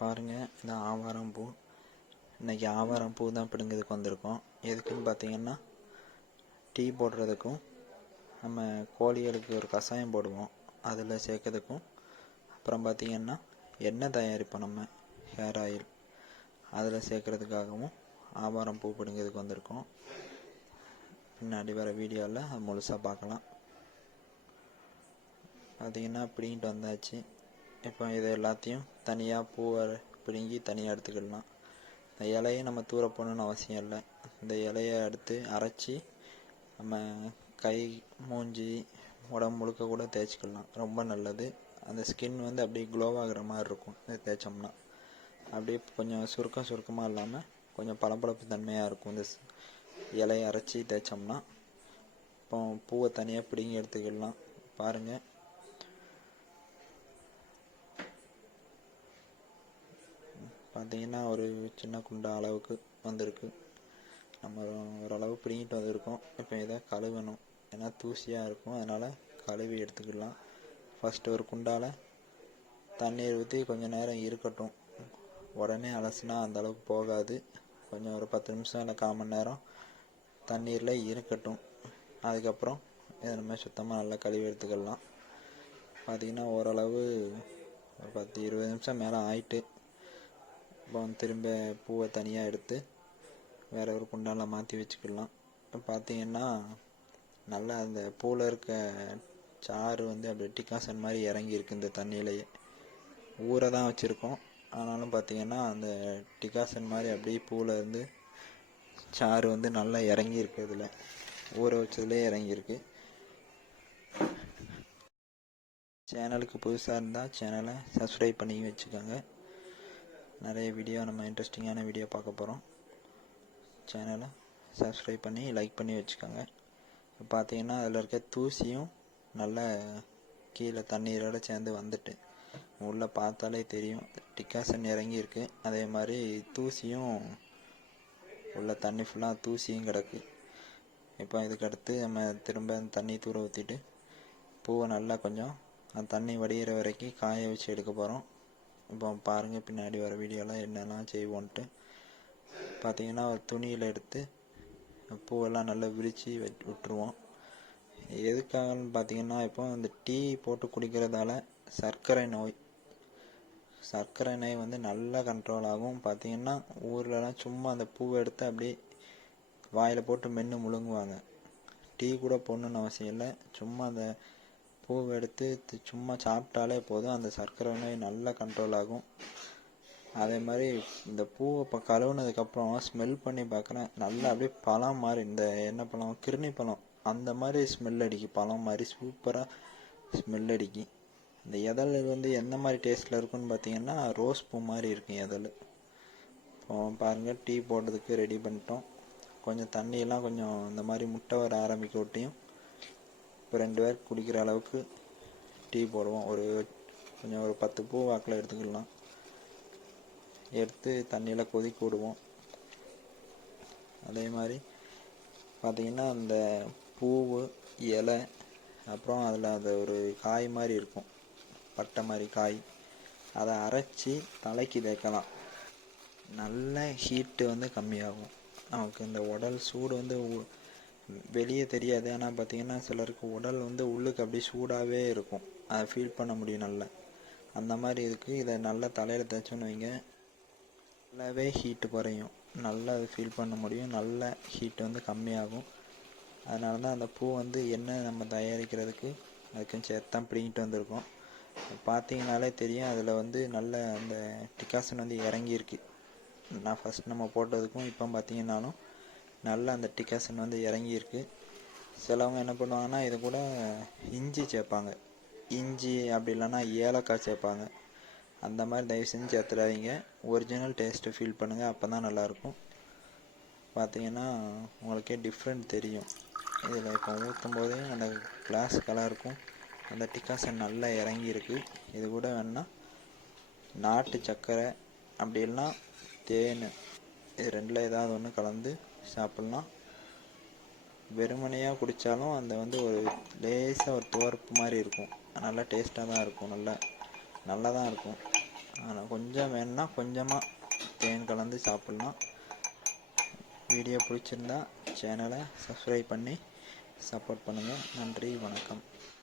பாருங்கள், இந்த ஆவாரம் பூ. இன்றைக்கி ஆவாரம் பூ தான் பிடுங்கிறதுக்கு வந்திருக்கோம். எதுக்குன்னு பார்த்தீங்கன்னா, டீ போடுறதுக்கும் நம்ம கோழிகளுக்கு ஒரு கஷாயம் போடுவோம், அதில் சேர்க்கறதுக்கும், அப்புறம் பார்த்திங்கன்னா எண்ணெய் தயாரிப்போம் நம்ம ஹேர் ஆயில், அதில் சேர்க்குறதுக்காகவும் ஆவாரம் பூ பிடுங்கிறதுக்கு வந்திருக்கோம். பின்னாடி வர வீடியோவில் அது முழுசாக பார்க்கலாம். பார்த்திங்கன்னா பிடிங்கிட்டு வந்தாச்சு. இப்போ இது எல்லாத்தையும் தனியாக பூவை பிடுங்கி தனியாக எடுத்துக்கிடலாம். இந்த இலையை நம்ம தூர போகணுன்னு அவசியம் இல்லை. இந்த இலையை எடுத்து அரைச்சி நம்ம கை, மூஞ்சி, உடம்பு முழுக்க கூட தேய்ச்சிக்கலாம். ரொம்ப நல்லது. அந்த ஸ்கின் வந்து அப்படியே க்ளோவாகிற மாதிரி இருக்கும். இதை தேய்ச்சோம்னா அப்படியே கொஞ்சம் சுருக்கமாக இல்லாமல் கொஞ்சம் பளபளப்பு தன்மையாக இருக்கும். இந்த இலையை அரைச்சி தேய்ச்சோம்னா. இப்போ பூவை தனியாக பிடுங்கி எடுத்துக்கிடலாம். பாருங்கள், பார்த்தீங்கன்னா ஒரு சின்ன குண்டா அளவுக்கு வந்திருக்கு. நம்ம ஓரளவு பிடிங்கிட்டு வந்திருக்கோம். இப்போ இதை கழுவணும், ஏன்னா தூசியாக இருக்கும். அதனால் கழுவி எடுத்துக்கலாம். ஃபஸ்ட்டு ஒரு குண்டால் தண்ணீர் ஊற்றி கொஞ்சம் நேரம் இருக்கட்டும். உடனே அலசினா அந்தளவுக்கு போகாது. கொஞ்சம் ஒரு 10 நிமிஷம் இல்லை 1/4 மணி நேரம் தண்ணீரில் இருக்கட்டும். அதுக்கப்புறம் இதை நம்ம சுத்தமாக நல்லா கழுவி எடுத்துக்கலாம். பார்த்திங்கன்னா ஓரளவு ஒரு 10-20 நிமிஷம் மேலே ஆயிட்டு. இப்போ திரும்ப பூவை தனியாக எடுத்து வேறு ஒரு குண்டானில் மாற்றி வச்சுக்கலாம். பார்த்திங்கன்னா நல்லா அந்த பூவில் இருக்க சாறு வந்து அப்படியே டிகாசன் மாதிரி இறங்கியிருக்கு இந்த தண்ணியிலையே. ஊற தான் வச்சுருக்கோம், ஆனாலும் பார்த்திங்கன்னா அந்த டிகாசன் மாதிரி அப்படியே பூவில் இருந்து சாறு வந்து நல்லா இறங்கியிருக்கு. இதில் ஊற வச்சதுலேயே இறங்கியிருக்கு. சேனலுக்கு புதுசாக இருந்தால் சேனலை சப்ஸ்கிரைப் பண்ணி வச்சுக்கோங்க. நிறைய வீடியோ, நம்ம இன்ட்ரெஸ்டிங்கான வீடியோ பார்க்க போகிறோம். சேனலை சப்ஸ்கிரைப் பண்ணி லைக் பண்ணி வச்சுக்கோங்க. பார்த்தீங்கன்னா அதில் இருக்க தூசியும் நல்லா கீழே தண்ணீரோடு சேர்ந்து வந்துட்டு உள்ளே பார்த்தாலே தெரியும் டிகாசன் இறங்கியிருக்கு. அதே மாதிரி தூசியும் உள்ள தண்ணி ஃபுல்லாக தூசியும் கிடக்கு. இப்போ இதுக்கடுத்து நம்ம திரும்ப தண்ணி தூர ஊற்றிட்டு பூவை நல்லா கொஞ்சம் அந்த தண்ணி வடிகிற வரைக்கும் காய வச்சு எடுக்க போகிறோம். இப்போ பாருங்கள், பின்னாடி வர வீடியோவில் என்னெல்லாம் செய்வோன்ட்டு. பார்த்திங்கன்னா ஒரு துணியில் எடுத்து பூவெல்லாம் நல்லா விரித்து விட்டுருவோம். எதுக்காகன்னு பார்த்திங்கன்னா, இப்போ இந்த டீ போட்டு குடிக்கிறதால சர்க்கரை நோய் வந்து நல்லா கண்ட்ரோல் ஆகும். பார்த்திங்கன்னா ஊர்லலாம் சும்மா அந்த பூவை எடுத்து அப்படியே வாயில் போட்டு மென்று முழுங்குவாங்க. டீ கூட போடணுன்னு அவசியம் இல்லை. சும்மா அந்த பூவை எடுத்து சும்மா சாப்பிட்டாலே போதும், அந்த சர்க்கரை நோய் நல்லா கண்ட்ரோல் ஆகும். அதே மாதிரி இந்த பூவை இப்போ கழுவுனதுக்கப்புறம் ஸ்மெல் பண்ணி பார்க்குறேன், நல்லா அப்படியே பழம் மாதிரி, இந்த என்ன பழம், கிருணி பழம் அந்த மாதிரி ஸ்மெல் அடிக்கி. பழம் மாதிரி சூப்பராக ஸ்மெல் அடிக்கி. இந்த இதழ் வந்து எந்த மாதிரி டேஸ்ட்டில் இருக்குன்னு பார்த்தீங்கன்னா ரோஸ் பூ மாதிரி இருக்கும் இதழ். இப்போ பாருங்கள், டீ போடுறதுக்கு ரெடி பண்ணிட்டோம். கொஞ்சம் தண்ணியெல்லாம் கொஞ்சம் இந்த மாதிரி முட்டை வர ஆரம்பிக்க விட்டியும் இப்போ 2 பேர் குடிக்கிற அளவுக்கு டீ போடுவோம். கொஞ்சம் ஒரு 10 பூ வாக்கில் எடுத்துக்கலாம். எடுத்து தண்ணியில் கொதிக்க விடுவோம். அதே மாதிரி பார்த்திங்கன்னா அந்த பூவு, இலை, அப்புறம் அதில் அது ஒரு காய் மாதிரி இருக்கும், பட்டை மாதிரி காய், அதை அரைச்சி தலைக்கு தேய்க்கலாம். நல்ல ஹீட்டு வந்து கம்மியாகும். நமக்கு இந்த உடல் சூடு வந்து வெளியே தெரியாது, ஆனால் பார்த்திங்கன்னா சிலருக்கு உடல் வந்து உள்ளுக்கு அப்படியே சூடாகவே இருக்கும். அதை ஃபீல் பண்ண முடியும் நல்லா. அந்த மாதிரி இருக்குது. இதை நல்லா தலையில் தேய்ச்சோன்னு வைங்க, நல்லாவே ஹீட்டு குறையும். நல்லா அதை ஃபீல் பண்ண முடியும். நல்ல ஹீட்டு வந்து கம்மியாகும். அதனால தான் அந்த பூ வந்து எண்ணெய் நம்ம தயாரிக்கிறதுக்கு அதுக்கும் சேர்த்து தான் பிடிங்கிட்டு வந்திருக்கோம். பார்த்திங்கனாலே தெரியும், அதில் வந்து நல்ல அந்த டிகாசன் வந்து இறங்கியிருக்கு. நான் ஃபஸ்ட் நம்ம போட்டதுக்கும் இப்போ பார்த்திங்கன்னாலும் நல்லா அந்த டிகாசன் வந்து இறங்கியிருக்கு. சிலவங்க என்ன பண்ணுவாங்கன்னா இது கூட இஞ்சி சேர்ப்பாங்க. இஞ்சி அப்படி இல்லைன்னா ஏலக்காய் சேர்ப்பாங்க. அந்த மாதிரி தயவு செஞ்சு சேர்த்துடாதீங்க. ஒரிஜினல் டேஸ்ட்டை ஃபீல் பண்ணுங்கள், அப்போ தான் நல்லாயிருக்கும். பார்த்திங்கன்னா உங்களுக்கே டிஃப்ரெண்ட் தெரியும். இதில் இப்போ ஊற்றும் போதே அந்த கிளாஸ் கலருக்கும் அந்த டிகாசன் நல்லா இறங்கியிருக்கு. இது கூட வேணால் நாட்டு சர்க்கரை அப்படி இல்லைன்னா தேன், இது 2ல் ஏதாவது ஒன்று கலந்து சாப்பிட்லாம். வெறுமனையாக குடித்தாலும் அந்த வந்து ஒரு லேசாக ஒரு துவர்ப்பு மாதிரி இருக்கும். நல்லா டேஸ்ட்டாக தான் இருக்கும். நல்லா தான் இருக்கும். ஆனால் கொஞ்சம் வேணும்னா கொஞ்சமாக தேன் கலந்து சாப்பிட்லாம். வீடியோ பிடிச்சிருந்தா சேனலை சப்ஸ்கிரைப் பண்ணி சப்போர்ட் பண்ணுங்கள். நன்றி, வணக்கம்.